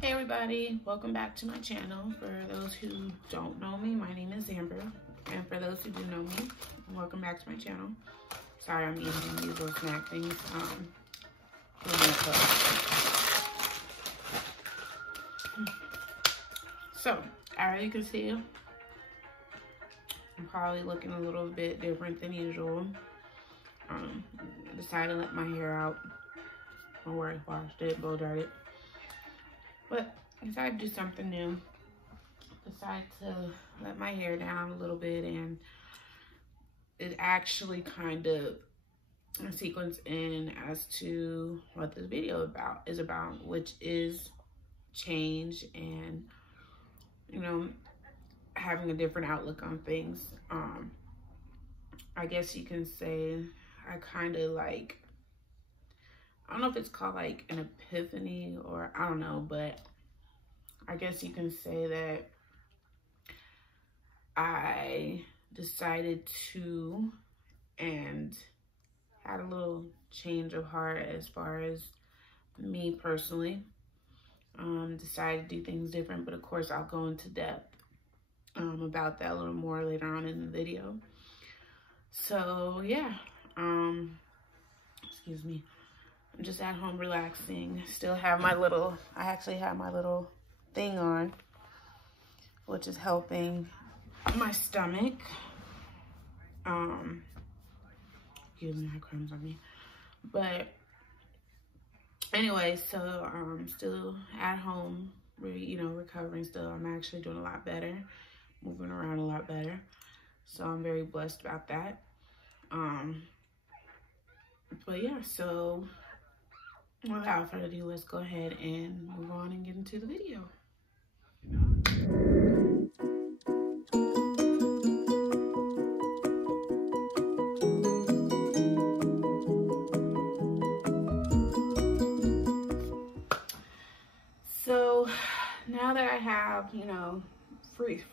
Hey everybody, welcome back to my channel. For those who don't know me, my name is Amber. And for those who do know me, welcome back to my channel. Sorry, I'm eating these little snack things. So, as you can see, I'm probably looking a little bit different than usual. I decided to let my hair out. Don't worry, washed it, blow dried it. But I decided to do something new. Decided to let my hair down a little bit, and it actually kind of sequence in as to what this video is about, which is change and, you know, having a different outlook on things. I guess you can say I kind of like, I don't know if it's called like an epiphany or I don't know, but I guess you can say that I decided to and had a little change of heart as far as me personally. Decided to do things different, but of course I'll go into depth about that a little more later on in the video. So yeah, excuse me. I'm just at home relaxing. Still have my little, I actually have my little thing on, which is helping my stomach. Excuse me, I have crumbs on me. But anyway, so still at home, recovering still. I'm actually doing a lot better, moving around a lot better. So I'm very blessed about that. But yeah, so without further ado, let's go ahead and move on and get into the video. So now that I have,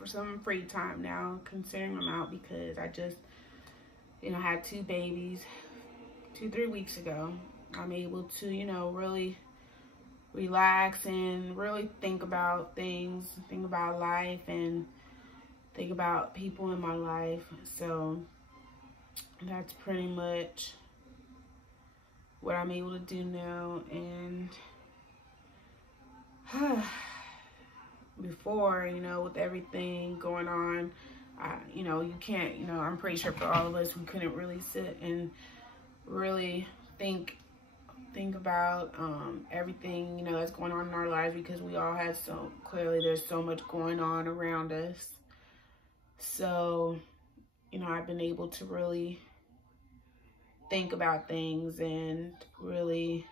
some free time now, considering I'm out because I just, had 2 babies 2-3 weeks ago, I'm able to, really relax and really think about things, think about life and think about people in my life. So that's pretty much what I'm able to do now. And before, with everything going on, you can't, I'm pretty sure for all of us, we couldn't really sit and really think about everything, that's going on in our lives, because we all had clearly there's so much going on around us. So, I've been able to really think about things and really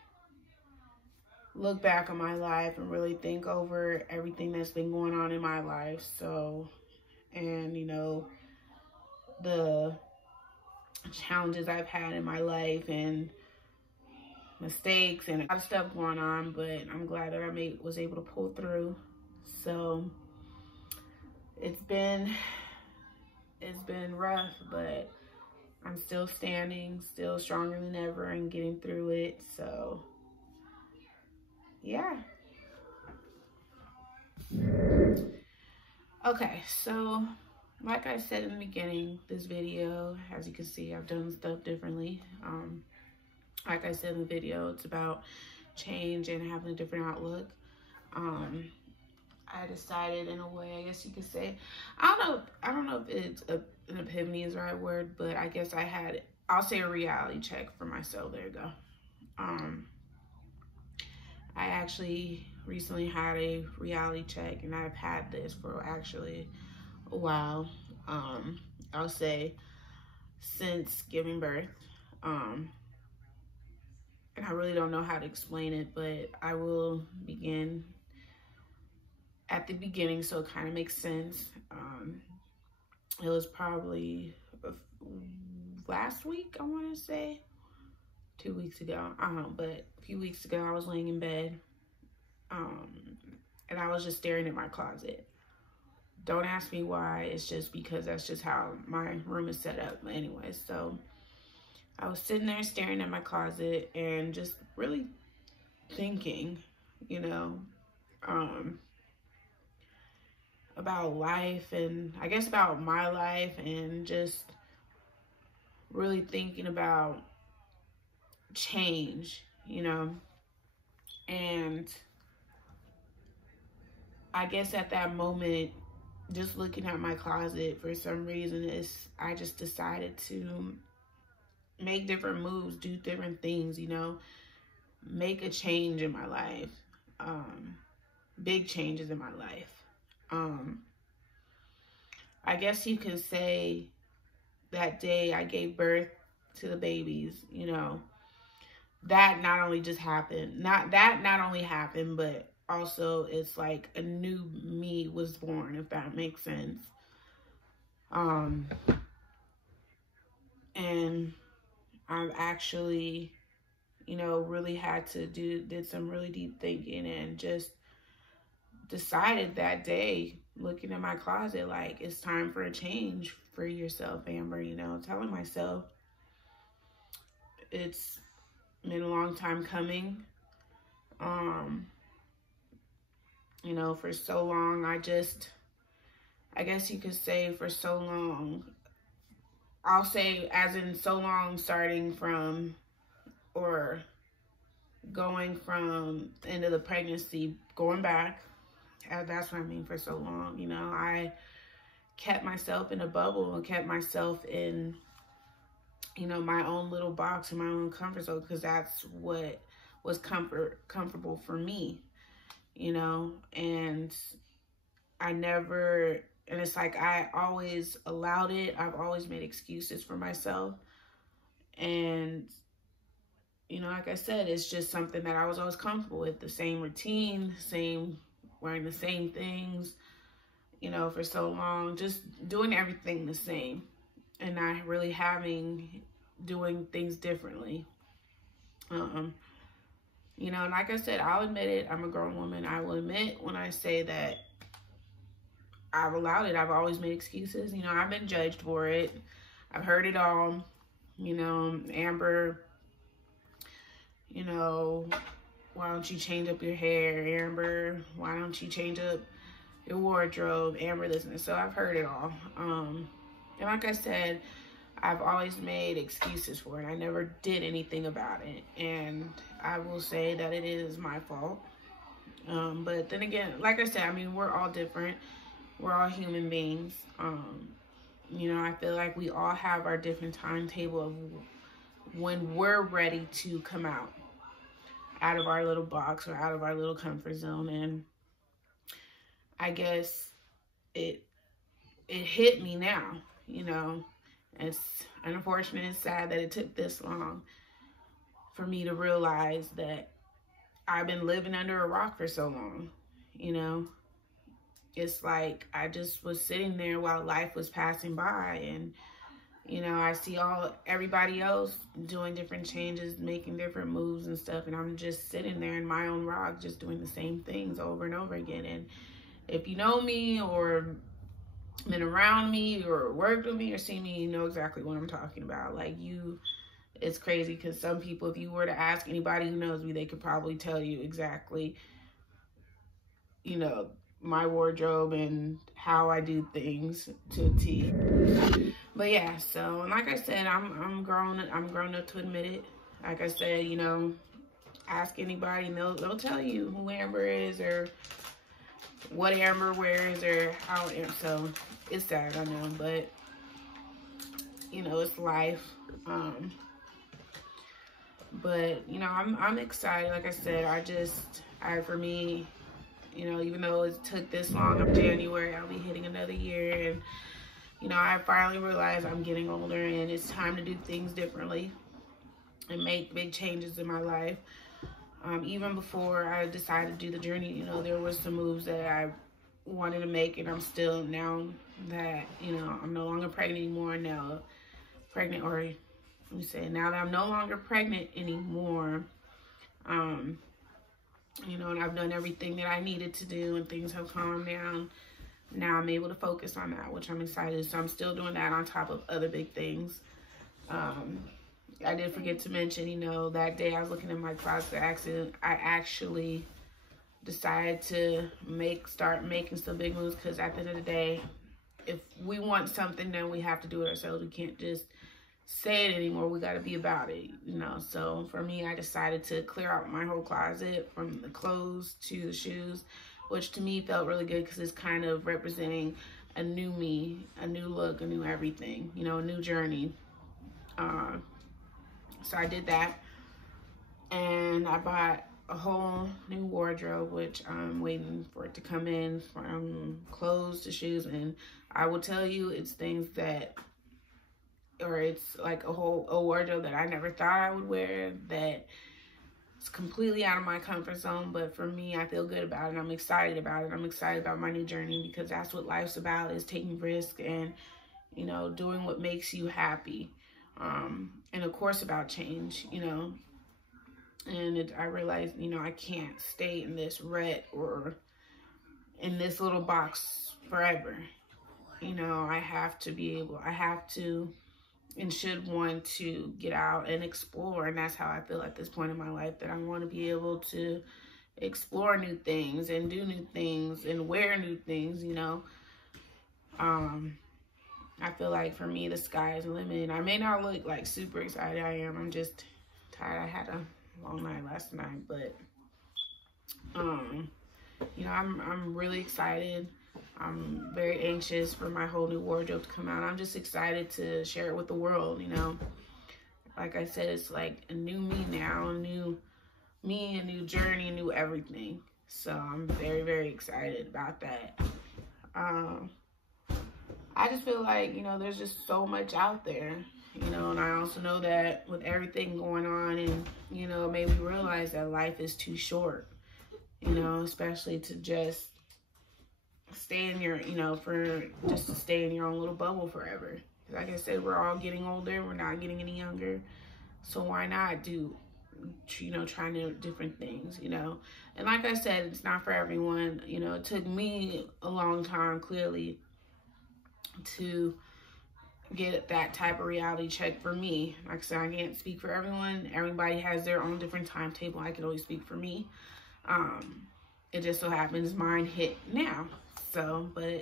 look back on my life and really think over everything that's been going on in my life. So, and the challenges I've had in my life and mistakes and a lot of stuff going on, but I'm glad that I was able to pull through. So it's been rough, but I'm still standing, still stronger than ever and getting through it. So yeah. Okay, so like I said in the beginning, this video, as you can see, I've done stuff differently. Like I said in the video, it's about change and having a different outlook. I decided, in a way, I guess you could say, I don't know if it's an epiphany is the right word, but I guess I'll say a reality check for myself. There you go. I actually recently had a reality check, and I've had this for actually a while. I'll say since giving birth. And I really don't know how to explain it, but I will begin at the beginning so it kind of makes sense. It was probably last week, I want to say, 2 weeks ago. I don't know, but a few weeks ago I was laying in bed, and I was just staring at my closet. Don't ask me why, it's just because that's just how my room is set up. But anyway, so I was sitting there staring at my closet and just really thinking, about life, and I guess about my life, and just really thinking about change, you know. And I guess at that moment, just looking at my closet, for some reason, I just decided to make different moves, do different things, you know, make a change in my life, big changes in my life. I guess you can say that day I gave birth to the babies, you know, that not only just happened, not only happened, but also it's like a new me was born, if that makes sense. And I've actually, you know, really had to did some really deep thinking, and just decided that day, looking in my closet, like, it's time for a change for yourself, Amber, you know, telling myself it's been a long time coming. You know, for so long, I guess you could say for so long, I'll say as in so long, starting from, or going from the end of the pregnancy, going back, that's what I mean, for so long, you know, I kept myself in a bubble and kept myself in, you know, my own little box and my own comfort zone, because that's what was comfortable for me, you know. And and it's like I always allowed it. I've always made excuses for myself. And, you know, like I said, it's just something that I was always comfortable with, the same routine, wearing the same things, you know, for so long, just doing everything the same, and not really doing things differently. You know, and like I said, I'll admit it, I'm a grown woman. I will admit when I say that I've allowed it. I've always made excuses. You know, I've been judged for it. I've heard it all. You know, Amber, you know, why don't you change up your hair? Amber, why don't you change up your wardrobe? Amber, listen. So I've heard it all. And like I said, I've always made excuses for it. I never did anything about it. And I will say that it is my fault. But then again, like I said, I mean, we're all different. We're all human beings. You know, I feel like we all have our different timetable of when we're ready to come out of our little box, or out of our little comfort zone. And I guess it hit me now, you know. It's unfortunate and sad that it took this long for me to realize that I've been living under a rock for so long, you know. It's like I just was sitting there while life was passing by, and, you know, I see everybody else doing different changes, making different moves and stuff, and I'm just sitting there in my own rock, just doing the same things over and over again. And if you know me, or been around me, or worked with me, or seen me, you know exactly what I'm talking about. Like, it's crazy, because some people, if you were to ask anybody who knows me, they could probably tell you exactly, you know, my wardrobe and how I do things to a T. But yeah, so, and like I said, I'm grown up to admit it. Like I said, you know, ask anybody, and they'll tell you who Amber is, or what Amber wears, or how. So it's sad, I know, but, you know, it's life. But, you know, I'm excited. Like I said, for me, you know, even though it took this long, of January, I'll be hitting another year. And, you know, I finally realized I'm getting older, and it's time to do things differently and make big changes in my life. Even before I decided to do the journey, you know, there was some moves that I wanted to make, and I'm still, now that, you know, I'm no longer pregnant anymore, now that I'm no longer pregnant anymore, you know, and I've done everything that I needed to do, and things have calmed down. Now I'm able to focus on that, which I'm excited. So I'm still doing that on top of other big things. I did forget to mention, you know, that day I was looking in my closet, I actually decided to start making some big moves, because at the end of the day, if we want something, then we have to do it ourselves. We can't just say it anymore. We got to be about it, you know. So for me, I decided to clear out my whole closet, from the clothes to the shoes, which to me felt really good, because it's kind of representing a new me, a new look, a new everything, you know, a new journey. So I did that, and I bought a whole new wardrobe, which I'm waiting for it to come in, from clothes to shoes. And I will tell you, it's things that, or it's like a wardrobe that I never thought I would wear, that it's completely out of my comfort zone. But for me, I feel good about it. I'm excited about it. I'm excited about my new journey, because that's what life's about, is taking risks and, you know, doing what makes you happy. And of course about change, you know. And I realized, you know, I can't stay in this rut or in this little box forever. You know, I have to and should want to get out and explore. And that's how I feel at this point in my life, that I want to be able to explore new things and do new things and wear new things, you know. I feel like for me, the sky is the limit. I may not look like super excited. I am. I'm just tired. I had a long night last night, but you know, I'm really excited. I'm very anxious for my whole new wardrobe to come out. I'm just excited to share it with the world, you know. Like I said, it's like a new me now, a new me, a new journey, a new everything. So I'm very, very excited about that. I just feel like, you know, there's just so much out there, you know, and I also know that with everything going on, and, you know, it made me realize that life is too short, you know, especially to just stay in your, you know, just to stay in your own little bubble forever. Like I said, we're all getting older. We're not getting any younger. So why not do, you know, try new different things, you know. And like I said, it's not for everyone. You know, it took me a long time, clearly, to get that type of reality check for me. Like I said, I can't speak for everyone. Everybody has their own different timetable. I can only speak for me. It just so happens mine hit now. So, but I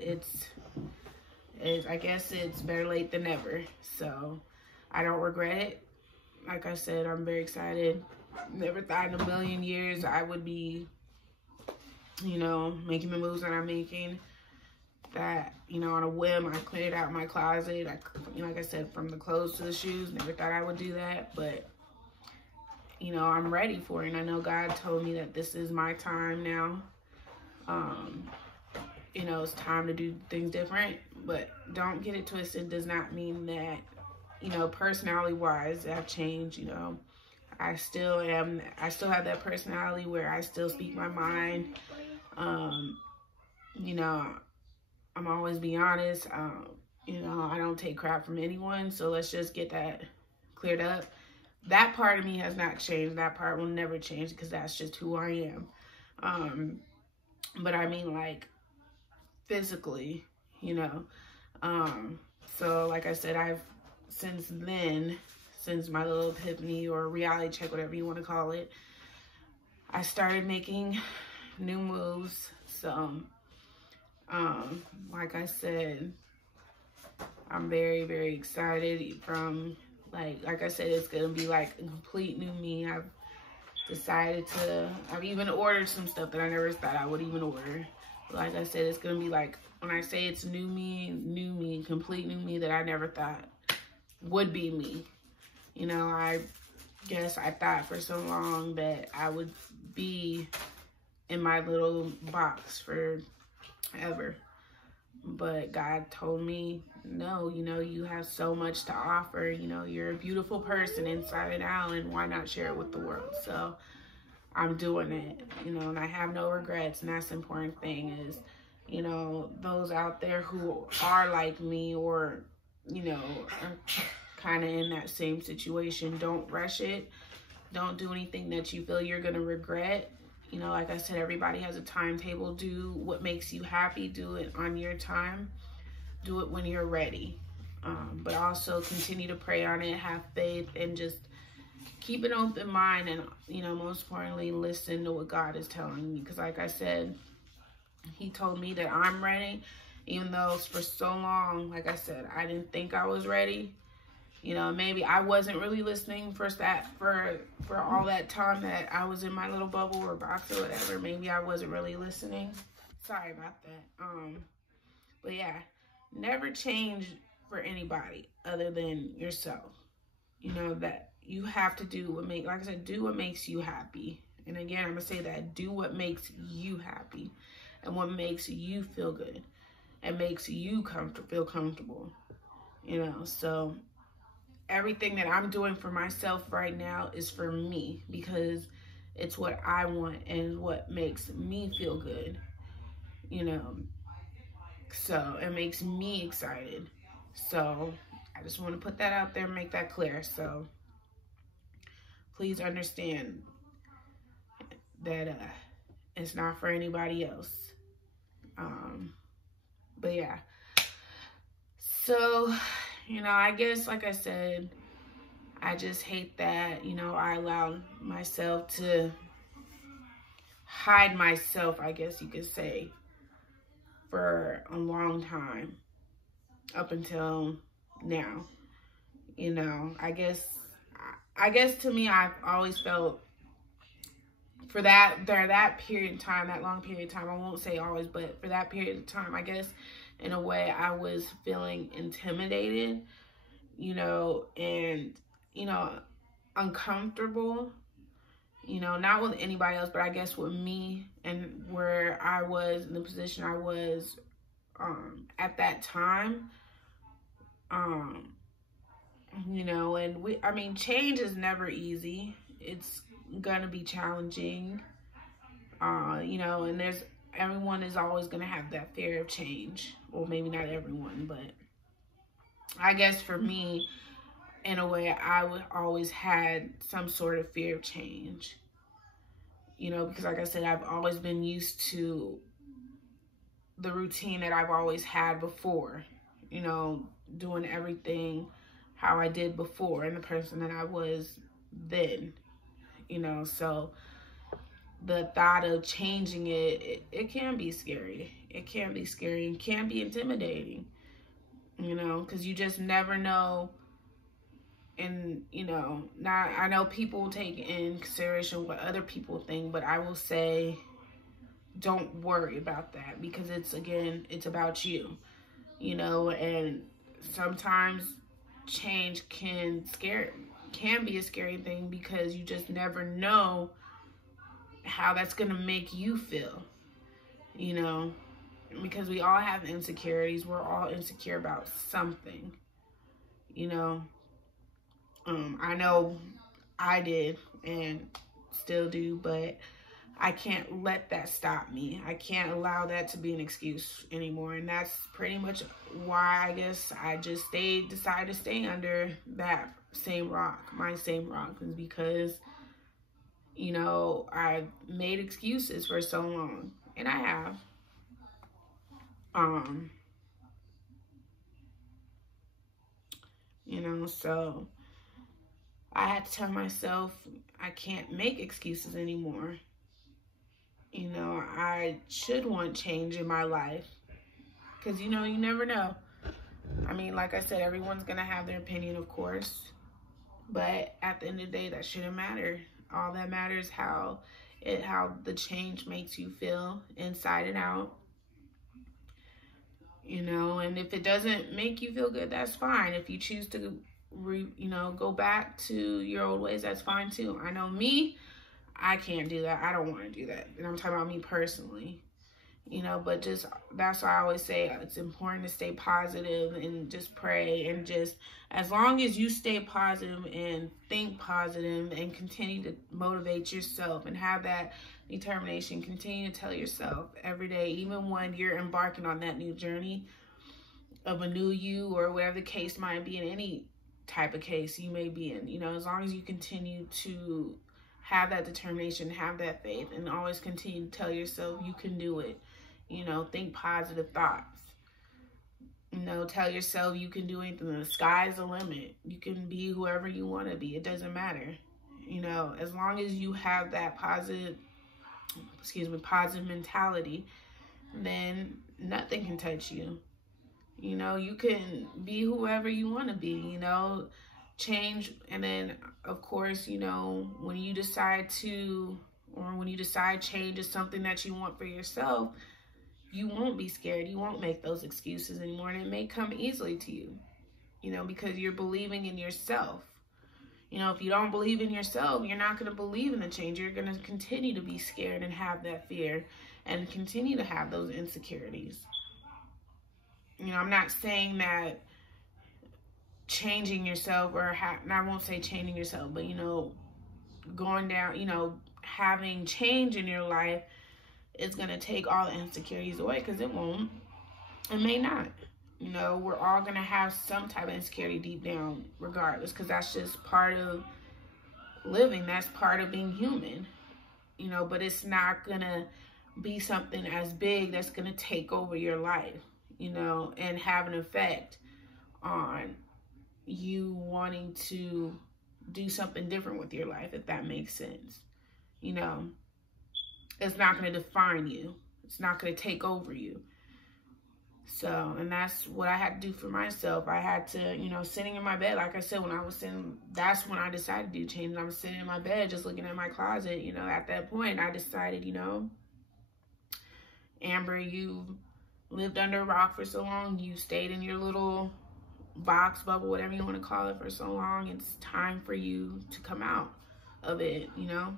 guess it's better late than never. So I don't regret it. Like I said, I'm very excited. Never thought in a million years I would be, you know, making the moves that I'm making. That, you know, on a whim, I cleared out my closet. You know, like I said, from the clothes to the shoes. Never thought I would do that, but, you know, I'm ready for it. And I know God told me that this is my time now. You know, it's time to do things different, but don't get it twisted. It does not mean that, you know, personality-wise, I've changed. You know, I still have that personality where I still speak my mind. You know, I'm always be honest. You know, I don't take crap from anyone. So let's just get that cleared up. That part of me has not changed. That part will never change, because that's just who I am. But I mean, like, physically, you know. So like I said, since my little epiphany or reality check, whatever you want to call it, I started making new moves. So, like I said, I'm very, very excited. From, like I said, it's going to be like a complete new me. I've even ordered some stuff that I never thought I would even order. Like I said, it's going to be like, when I say it's new me, complete new me that I never thought would be me. You know, I guess I thought for so long that I would be in my little box forever. But God told me, no, you know, you have so much to offer. You know, you're a beautiful person inside and out, and why not share it with the world? So I'm doing it, you know, and I have no regrets. And that's the important thing is, you know, those out there who are like me, or, you know, are kind of in that same situation, don't rush it. Don't do anything that you feel you're going to regret. You know, like I said, everybody has a timetable. Do what makes you happy. Do it on your time. Do it when you're ready. But also continue to pray on it, have faith, and just keep an open mind, and, you know, most importantly, listen to what God is telling me. Because like I said, he told me that I'm ready, even though for so long, like I said, I didn't think I was ready. You know, maybe I wasn't really listening for all that time that I was in my little bubble or box or whatever. Maybe I wasn't really listening. Sorry about that. But yeah, never change for anybody other than yourself. You know, that you have to do what like I said, do what makes you happy. And again, I'm gonna say that, do what makes you happy and what makes you feel good and makes you feel comfortable. You know, so everything that I'm doing for myself right now is for me, because it's what I want and what makes me feel good, you know. So it makes me excited. So I just want to put that out there and make that clear. So please understand that it's not for anybody else. But yeah. So, you know, I guess, like I said, I just hate that, you know, I allowed myself to hide myself, I guess you could say, for a long time, up until now. You know, I guess to me, I've always felt for that period of time, that long period of time, I won't say always, but for that period of time, I guess in a way I was feeling intimidated, you know, and, you know, uncomfortable, you know, not with anybody else, but I guess with me and where I was in the position I was at that time. You know, and I mean, change is never easy. It's gonna be challenging. You know, and everyone is always gonna have that fear of change. Well, maybe not everyone, but I guess for me, in a way, I always had some sort of fear of change. You know, because like I said, I've always been used to the routine that I've always had before. You know, doing everything how I did before and the person that I was then. You know, so the thought of changing it can be scary. It can be scary and can be intimidating, you know, because you just never know. And, you know, now I know people take in consideration what other people think, but I will say don't worry about that, because again, it's about you, you know, and sometimes change can be a scary thing, because you just never know how that's going to make you feel, you know, because we all have insecurities. We're all insecure about something, you know. I know I did and still do, but I can't let that stop me. I can't allow that to be an excuse anymore. And that's pretty much why I guess I just decided to stay under that same rock, my same rock, is because, you know, I made excuses for so long, and I have. You know, so I had to tell myself I can't make excuses anymore. You know, I should want change in my life, because, you know, you never know. I mean, like I said, everyone's going to have their opinion, of course, but at the end of the day, that shouldn't matter. All that matters how the change makes you feel inside and out. You know, and if it doesn't make you feel good, that's fine. If you choose to, you know, go back to your old ways, that's fine too. I know me, I can't do that. I don't want to do that. And I'm talking about me personally, you know, but just, that's why I always say it's important to stay positive and just pray, and just, as long as you stay positive and think positive and continue to motivate yourself and have that determination, continue to tell yourself every day, even when you're embarking on that new journey of a new you, or whatever the case might be, in any type of case you may be in, you know, as long as you continue to have that determination, have that faith, and always continue to tell yourself you can do it, you know, think positive thoughts, you know, tell yourself you can do anything. The sky's the limit. You can be whoever you want to be. It doesn't matter. You know, as long as you have that positive mentality, then nothing can touch you. You know, you can be whoever you want to be, you know, change. And then, of course, you know, when you decide change is something that you want for yourself, you won't be scared. You won't make those excuses anymore. And it may come easily to you, you know, because you're believing in yourself. You know, if you don't believe in yourself, you're not going to believe in the change. You're going to continue to be scared and have that fear and continue to have those insecurities. You know, I'm not saying that changing yourself, and I won't say changing yourself, but, you know, going down, you know, having change in your life is going to take all the insecurities away, because it won't. It may not. You know, we're all going to have some type of insecurity deep down regardless, because that's just part of living. That's part of being human, you know, but it's not going to be something as big that's going to take over your life, you know, and have an effect on you wanting to do something different with your life, if that makes sense. You know, it's not going to define you. It's not going to take over you. So, and that's what I had to do for myself. I had to, you know, sitting in my bed, like I said, when I was sitting, that's when I decided to do change. I was sitting in my bed, just looking at my closet, you know, at that point, I decided, you know, Amber, you lived under a rock for so long. You stayed in your little box, bubble, whatever you want to call it, for so long. It's time for you to come out of it, you know.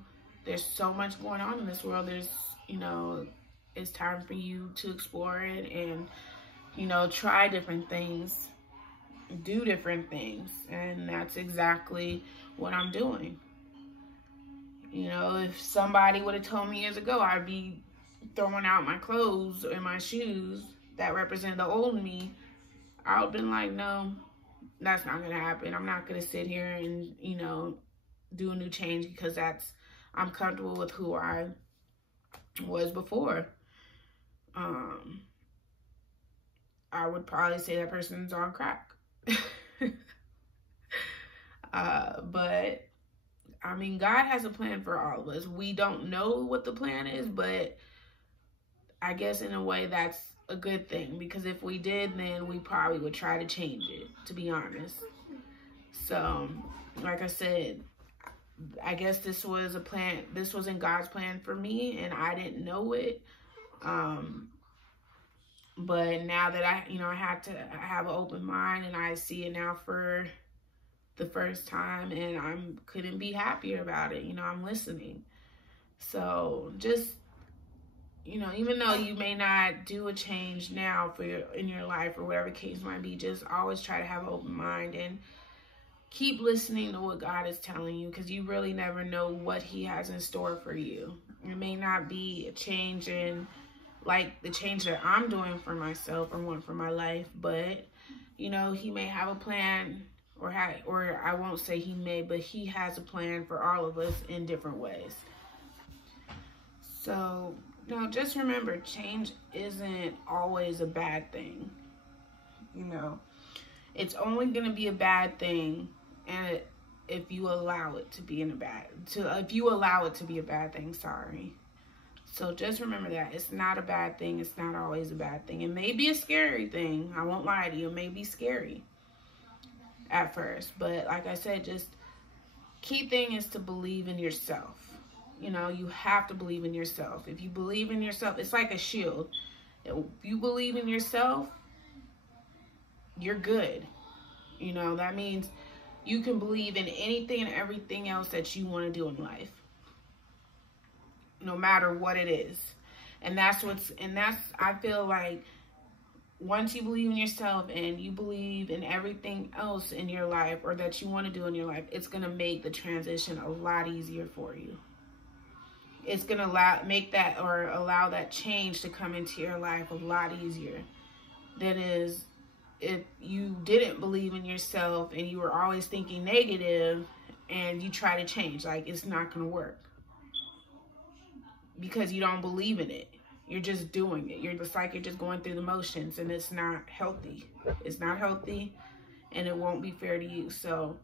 There's so much going on in this world. There's, you know, it's time for you to explore it and, you know, try different things, do different things. And that's exactly what I'm doing. You know, if somebody would have told me years ago I'd be throwing out my clothes and my shoes that represent the old me, I would have been like, no, that's not going to happen. I'm not going to sit here and, you know, do a new change because I'm comfortable with who I was before. I would probably say that person's on crack. But I mean, God has a plan for all of us. We don't know what the plan is, but I guess in a way that's a good thing, because if we did, then we probably would try to change it, to be honest. So, like I said, I guess this was a plan. This wasn't God's plan for me, and I didn't know it. But now that I had to have an open mind, and I see it now for the first time, and I couldn't be happier about it. You know, I'm listening. So just, you know, even though you may not do a change now in your life or whatever case might be, just always try to have an open mind and keep listening to what God is telling you, because you really never know what He has in store for you. It may not be a change in like the change that I'm doing for myself or want for my life, but you know, He may have a plan, or I won't say He may, but He has a plan for all of us in different ways. So, no, just remember, change isn't always a bad thing. You know, it's only going to be a bad thing and if you allow it to be a bad thing, sorry. So just remember that it's not a bad thing. It's not always a bad thing. It may be a scary thing. I won't lie to you. It may be scary at first, but like I said, just key thing is to believe in yourself. You know, you have to believe in yourself. If you believe in yourself, it's like a shield. If you believe in yourself, you're good. You know, that means you can believe in anything and everything else that you want to do in life, no matter what it is. And that's I feel like once you believe in yourself and you believe in everything else in your life or that you want to do in your life, it's going to make the transition a lot easier for you. It's going to allow that change to come into your life a lot easier than is if you didn't believe in yourself and you were always thinking negative and you try to change. Like, it's not going to work because you don't believe in it. You're just doing it. You're just going through the motions, and it's not healthy. It's not healthy, and it won't be fair to you. So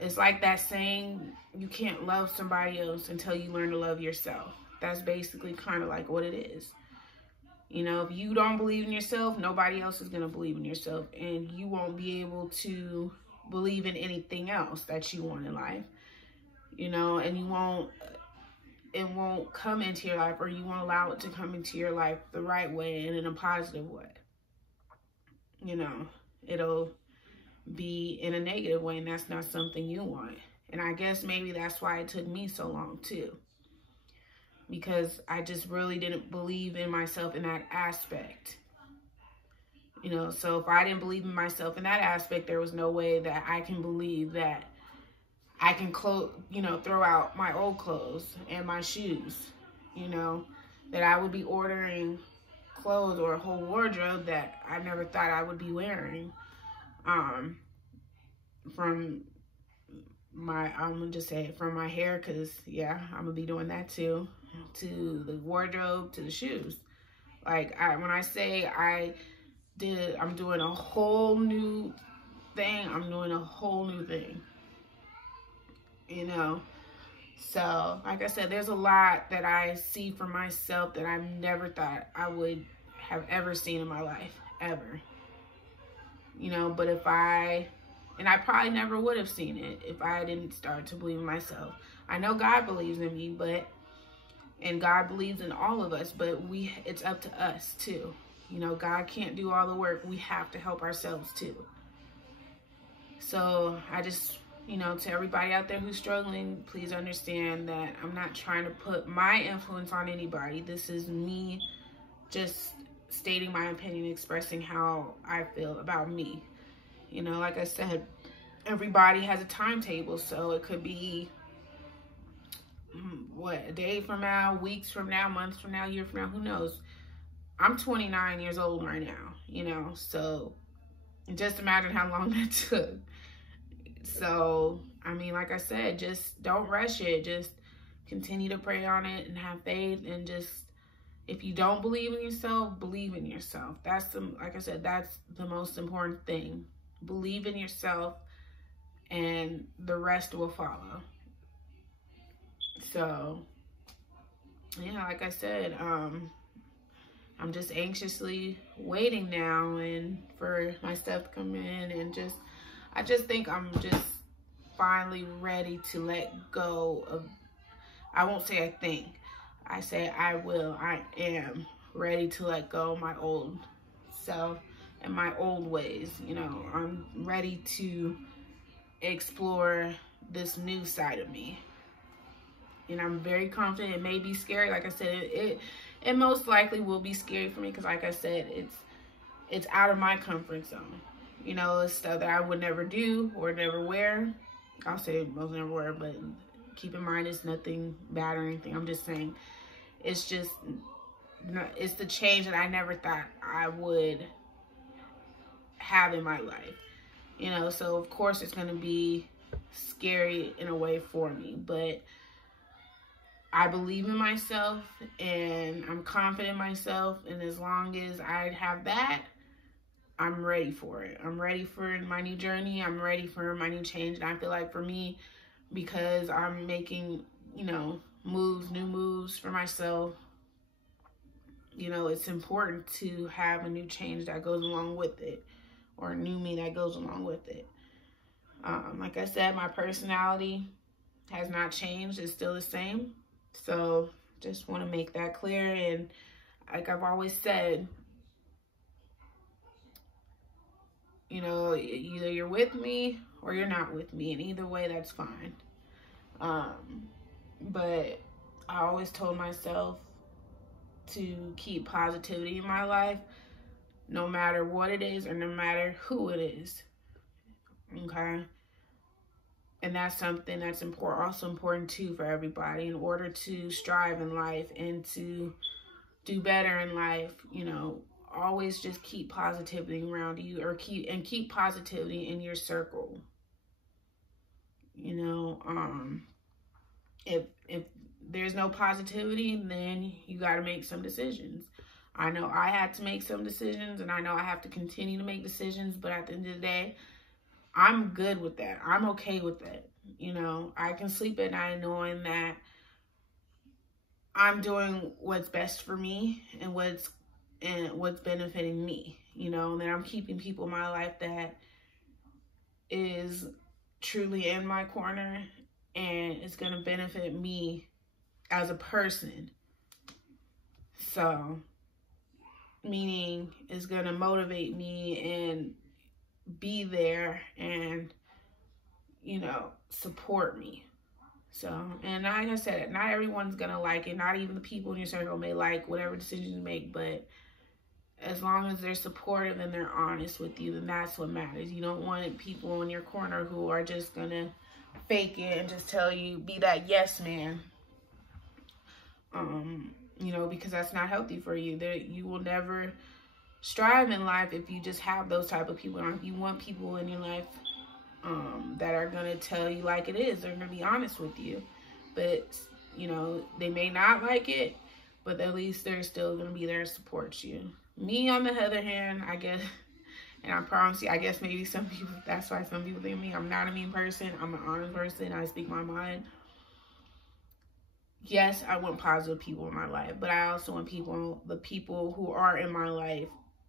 It's like that saying, you can't love somebody else until you learn to love yourself. That's basically kind of like what it is. You know, if you don't believe in yourself, nobody else is going to believe in yourself. And you won't be able to believe in anything else that you want in life. You know, and it won't come into your life, or you won't allow it to come into your life the right way and in a positive way. You know, it'll be in a negative way, and that's not something you want. And I guess maybe that's why it took me so long too, because I just really didn't believe in myself in that aspect. You know, so if I didn't believe in myself in that aspect, there was no way that I can believe that I can throw out my old clothes and my shoes, you know, that I would be ordering clothes or a whole wardrobe that I never thought I would be wearing. From my, I'm gonna just say it, from my hair, because yeah, I'm gonna be doing that too, to the wardrobe, to the shoes. Like, when I say I'm doing a whole new thing, I'm doing a whole new thing, you know. So like I said, there's a lot that I see for myself that I never thought I would have ever seen in my life, ever. You know, but and I probably never would have seen it if I didn't start to believe in myself. I know God believes in me, and God believes in all of us, but it's up to us too. You know, God can't do all the work. We have to help ourselves too. So I just, you know, to everybody out there who's struggling, please understand that I'm not trying to put my influence on anybody. This is me just stating my opinion, expressing how I feel about me. You know, like I said, everybody has a timetable, so it could be, a day from now, weeks from now, months from now, year from now, who knows? I'm 29 years old right now, you know, so just imagine how long that took. So, I mean, like I said, just don't rush it. Just continue to pray on it and have faith, and just, if you don't believe in yourself, believe in yourself. Like I said, that's the most important thing. Believe in yourself, and the rest will follow. So, yeah, like I said, I'm just anxiously waiting now and for my stuff to come in, and I just think I'm just finally ready to let go of, I won't say I think, I say I am ready to let go of my old self and my old ways. You know, I'm ready to explore this new side of me. And I'm very confident. It may be scary. Like I said, it most likely will be scary for me, because like I said, it's out of my comfort zone. You know, it's stuff that I would never do or never wear. I'll say most never wear, but keep in mind it's nothing bad or anything. I'm just saying it's the change that I never thought I would have in my life. You know, so of course it's going to be scary in a way for me, but I believe in myself and I'm confident in myself, and as long as I have that, I'm ready for it. I'm ready for my new journey. I'm ready for my new change. And I feel like for me, because I'm making, you know, new moves for myself, you know, it's important to have a new change that goes along with it, or a new me that goes along with it. Like I said, my personality has not changed. It's still the same. So just want to make that clear. And like I've always said, you know, either you're with me or you're not with me, and either way, that's fine. But I always told myself to keep positivity in my life, no matter what it is or no matter who it is. Okay? And that's something that's also important too for everybody, in order to strive in life and to do better in life. You know, always just keep positivity around you, or keep positivity in your circle. You know, if there's no positivity, then you got to make some decisions. I know I had to make some decisions, and I know I have to continue to make decisions, but at the end of the day, I'm good with that. I'm okay with that. You know, I can sleep at night knowing that I'm doing what's best for me and what's benefiting me, you know, and that I'm keeping people in my life that is truly in my corner and it's going to benefit me as a person. So, meaning it's going to motivate me and be there and, you know, support me. So, and like I said, not everyone's going to like it. Not even the people in your circle may like whatever decision you make, but as long as they're supportive and they're honest with you, then that's what matters. You don't want people in your corner who are just going to fake it and just tell you, be that yes man. You know, because that's not healthy for you. You will never strive in life if you just have those type of people. You want people in your life that are going to tell you like it is. They're going to be honest with you. But, you know, they may not like it, but at least they're still going to be there to support you. Me, on the other hand, I guess, and I promise you, I guess maybe some people, that's why some people think of me, I'm not a mean person. I'm an honest person. I speak my mind. Yes, I want positive people in my life, but I also want the people who are in my life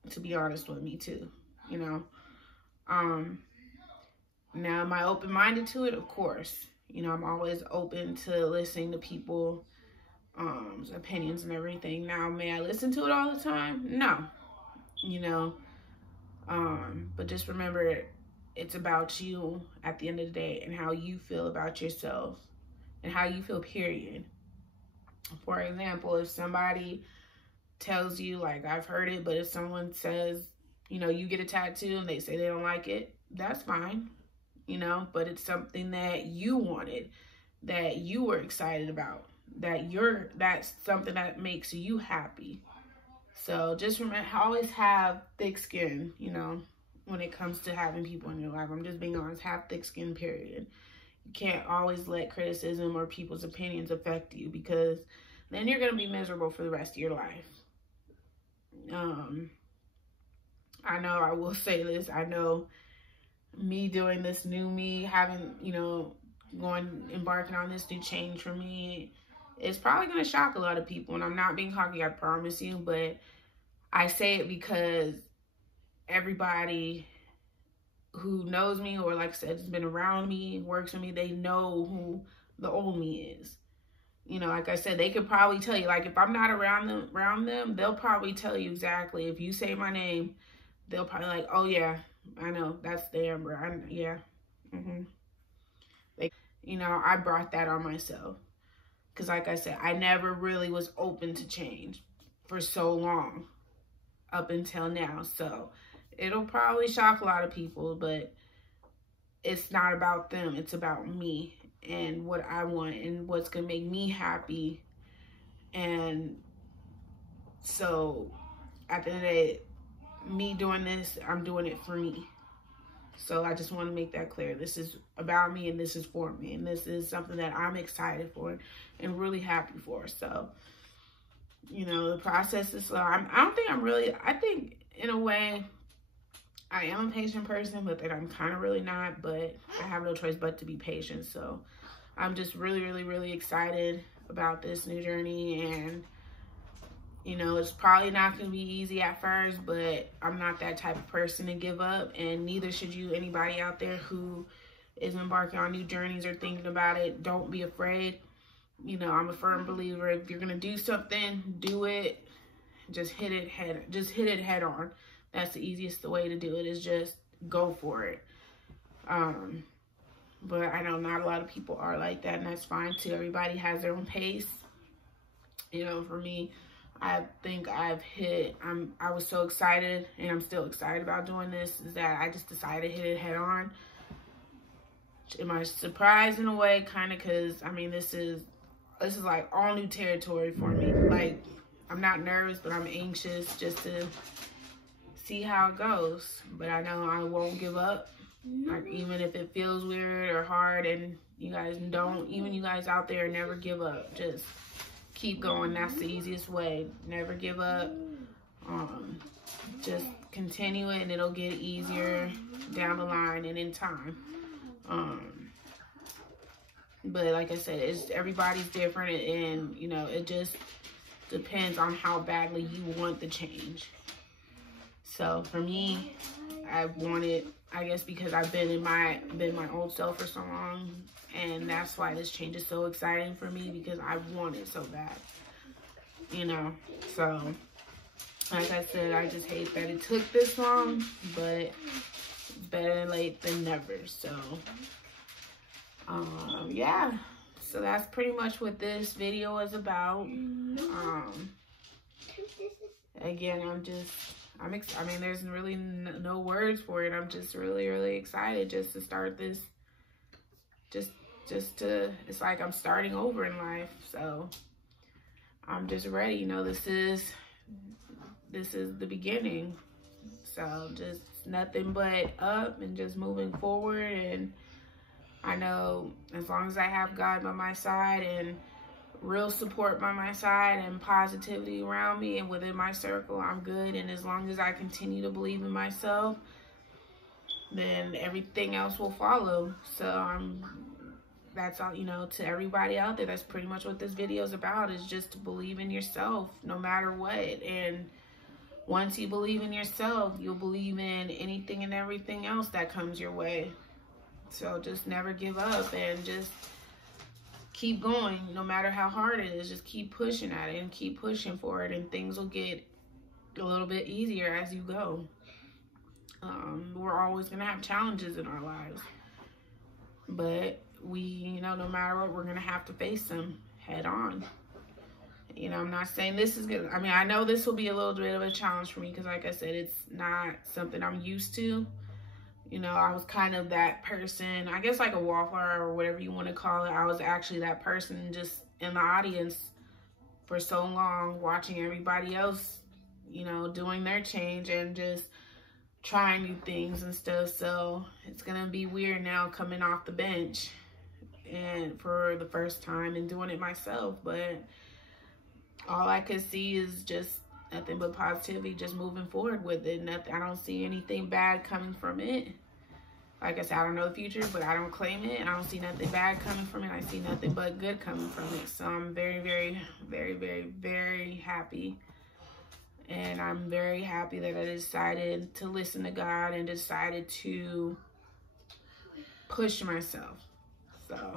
to be honest with me too, you know. Now, am I open-minded to it? Of course. You know, I'm always open to listening to people's opinions and everything. Now, may I listen to it all the time? No. You know, but just remember, it's about you at the end of the day and how you feel about yourself and how you feel, period. For example, if somebody tells you, like I've heard it, but if someone says, you know, you get a tattoo and they say they don't like it, that's fine, you know, but it's something that you wanted, that you were excited about, that's something that makes you happy. So just remember, always have thick skin, you know, when it comes to having people in your life. I'm just being honest, have thick skin, period. You can't always let criticism or people's opinions affect you, because then you're going to be miserable for the rest of your life. I know, I will say this, I know me doing this new me, having, you know, embarking on this new change for me, it's probably going to shock a lot of people. And I'm not being cocky, I promise you, but I say it because everybody who knows me, or like I said, has been around me, works with me, they know who the old me is. You know, like I said, they could probably tell you, like if I'm not around them, they'll probably tell you exactly. If you say my name, they'll probably like, oh yeah, I know, that's the Amber. Yeah. You know, I brought that on myself. Because like I said, I never really was open to change for so long up until now. So it'll probably shock a lot of people, but it's not about them. It's about me and what I want and what's going to make me happy. And so at the end of the day, me doing this, I'm doing it for me. So I just want to make that clear. This is about me and this is for me. And this is something that I'm excited for and really happy for. So, you know, the process is slow. I think in a way, I am a patient person, but then I'm kind of really not. But I have no choice but to be patient. So I'm just really, really, really excited about this new journey. And, you know, it's probably not going to be easy at first, but I'm not that type of person to give up. And neither should you. Anybody out there who is embarking on new journeys or thinking about it, don't be afraid. You know, I'm a firm believer. If you're going to do something, do it. Just hit it head on. That's the easiest way to do it, is just go for it. But I know not a lot of people are like that, and that's fine too. Everybody has their own pace. You know, for me, I think I was so excited, and I'm still excited about doing this, is that I just decided to hit it head on. Am I surprised in a way? Kind of, because, I mean, this is like all new territory for me. Like, I'm not nervous, but I'm anxious just to see how it goes. But I know I won't give up. Like, even if it feels weird or hard, and you guys even you guys out there, never give up. Just keep going. That's the easiest way. Never give up. Just continue it and it'll get easier down the line and in time. But like I said, everybody's different, and you know, it just depends on how badly you want the change. So for me, I wanted, I guess because I've been my old self for so long, and that's why this change is so exciting for me, because I want it so bad, you know. So like I said, I just hate that it took this long, but better late than never. So yeah, so that's pretty much what this video is about. Again, I mean, there's really no words for it. I'm just really excited just to start this, it's like I'm starting over in life. So I'm just ready, you know. This is the beginning. So just nothing but up and just moving forward. And I know as long as I have God by my side and real support by my side and positivity around me and within my circle, I'm good. And as long as I continue to believe in myself, then everything else will follow. So that's all, you know, to everybody out there, that's pretty much what this video is about, is just to believe in yourself no matter what. And once you believe in yourself, you'll believe in anything and everything else that comes your way. So just never give up and just keep going, no matter how hard it is. Just keep pushing at it and keep pushing for it, and things will get a little bit easier as you go. We're always going to have challenges in our lives, but you know, no matter what, we're going to have to face them head on. You know, I'm not saying this is good. I mean, I know this will be a little bit of a challenge for me because, like I said, it's not something I'm used to. You know, I was kind of that person, I guess like a wallflower or whatever you want to call it. I was actually that person just in the audience for so long, watching everybody else, you know, doing their change and just trying new things and stuff. So it's going to be weird now coming off the bench and for the first time and doing it myself. But all I could see is just nothing but positivity, just moving forward with it. Nothing, I don't see anything bad coming from it. Like I said, I don't know the future, but I don't claim it. I don't see nothing bad coming from it. I see nothing but good coming from it. So I'm very happy. And I'm very happy that I decided to listen to God and decided to push myself. So,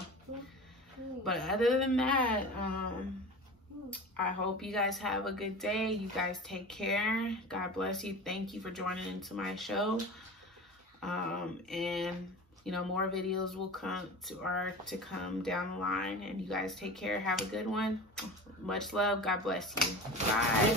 but other than that, I hope you guys have a good day. You guys take care. God bless you. Thank you for joining into my show. And you know, more videos will come to come down the line. And you guys take care. Have a good one. Much love. God bless you. Bye.